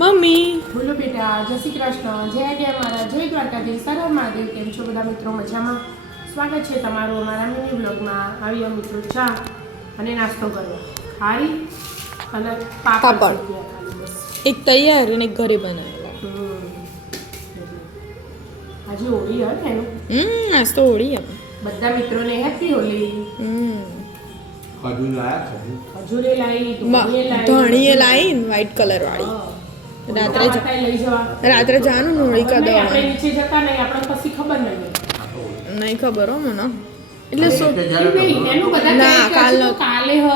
Mummy બોલો બેટા, જય શ્રી કૃષ્ણ, જય જય મારા જય દ્વારકાધીશ, સર મહાદેવ. કેમ છો બધા મિત્રો? મજામાં? સ્વાગત છે તમારું અમારા મિની બ્લોગમાં. આવ્યા મિત્રો ચા અને નાસ્તો કરવા, ખારી અને પાપડ પાપડ. શેક્યા ખાલી બસ. એક તૈયાર અને એક ઘરે બનાવેલા. આજે હોળી હે ને એનું આજ તો હોળી હવે. બધા મિત્રોને હેપી હોળી. ખજૂર લાયા ખજૂરે લાવી, ધોણીએ લાવી, ધણીએ લાઈન વ્હાઈટ કલર વાળી. હા. રાત્રે જ- માતાએ લઈ જવા. રાત્રે જાનું ને હોળિકા ખબર નહીં, આપણે દહન. નીચે જતા નહીં, આપણને પછી ખબર નહીં. નહીં ખબર હો મને. એટલે શું નહીં, એનું બધા ના, કહે કે કાલનો. હજુ તો કાલે હ.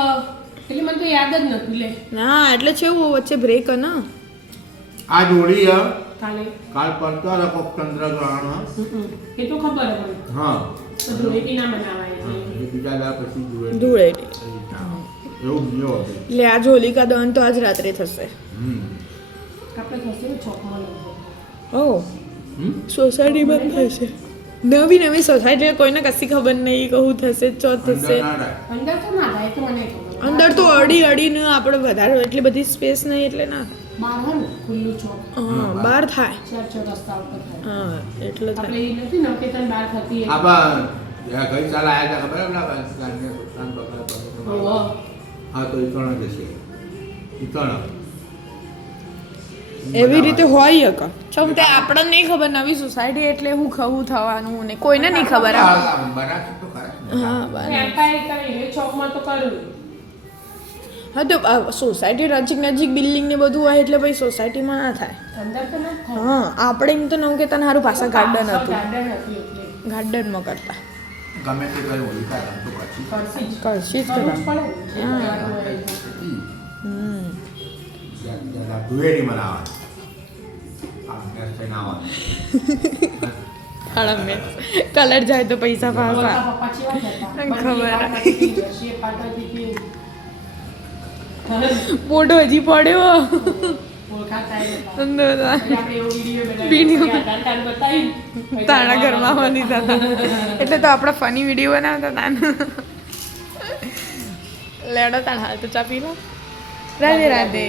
એટલે મને તો યાદ જ નથી લે. ના એટલે છે એવું વચ્ચે બ્રેક હે ને. આ જોડી કાલે કાલ પડતો હતો ચંદ્રગ્રહણ એ તો ખબર હે મને. હા તો ધૂળેટી ના બનાવાય એ બીજા દા પછી જોડે ધૂળેટી. એવું બીજો હતું એટલે આજ હોલિકા દહન તો આજ રાત્રે થશે. આપણે થશે ને ચોકમાં લઈ ઓ સોસાયટીમાં જ થશે. નવી નવી સોસાયટી કોઈને કશી ખબર નહીં કહું થશે ચો થશે. અંદર તો ના થાય, તો મને ખબર. અંદર તો અડીને આપણે વધારે એટલી બધી સ્પેસ નહીં એટલે ના. બહાર હે ને ખુલ્લું ચોક, હા બહાર થાય. ચાર રસ્તા ઉપર થાય. હા એટલે આપણે થાય. એ નથી નવકેતન બહાર થતી એ. આપા ગઈ સાલ આયા હતા ખબર ના પકડા ઓહો. હા તો ઈતણ જ હશે ઈતણ એવી રીતે હોય કે ચમ તે આપણને નહીં ખબર નવી સોસાયટી એટલે હું ખવું થવાનું ને કોઈને નહીં ખબર આવે. બનાવ તો ખરા હા બરાબર. એમ્પાયર કરીને ચોકમાં તો કરું. હા તો સોસાયટી નજીક બિલ્ડિંગ ને બધું હોય એટલે ભાઈ સોસાયટીમાં ના થાય. અંદર તો ના થાય. હા આપણે એમ તો નવ કે તને સારું પાછા ગાર્ડન હતું. ગાર્ડન હતું એટલે ગાર્ડનમાં કરતા ગમે તે કઈ હોલિકા તો પછી કરશી જ. કરશી જ કરવું જ કરવા. પડે ને. જે કરવાનું હોય એ. ધુએડી બનાવવાની આમ ગેસ થઈને આવવાની કલર જાય તો પૈસા પાછા. બોલતા પપ્પા ચેવા હતા? ખબર. બંને વાત કરતી હતી, રશીએ પાડતી હતી. મોઢો હજી પડ્યો ઓળખાતા એ હતા. અંદર પછી આપણે એવો વિડીયો વિડીયો. બનાવ્યો. આધાર કાર્ડ બતાવીને, પછી તારા ઘરમાં બની જતા એટલે તો આપણે ફની વિડીયો બનાવતા હતા ને. લેડો તાણ હાલ તો ચા પી લો. રાધે રાધે.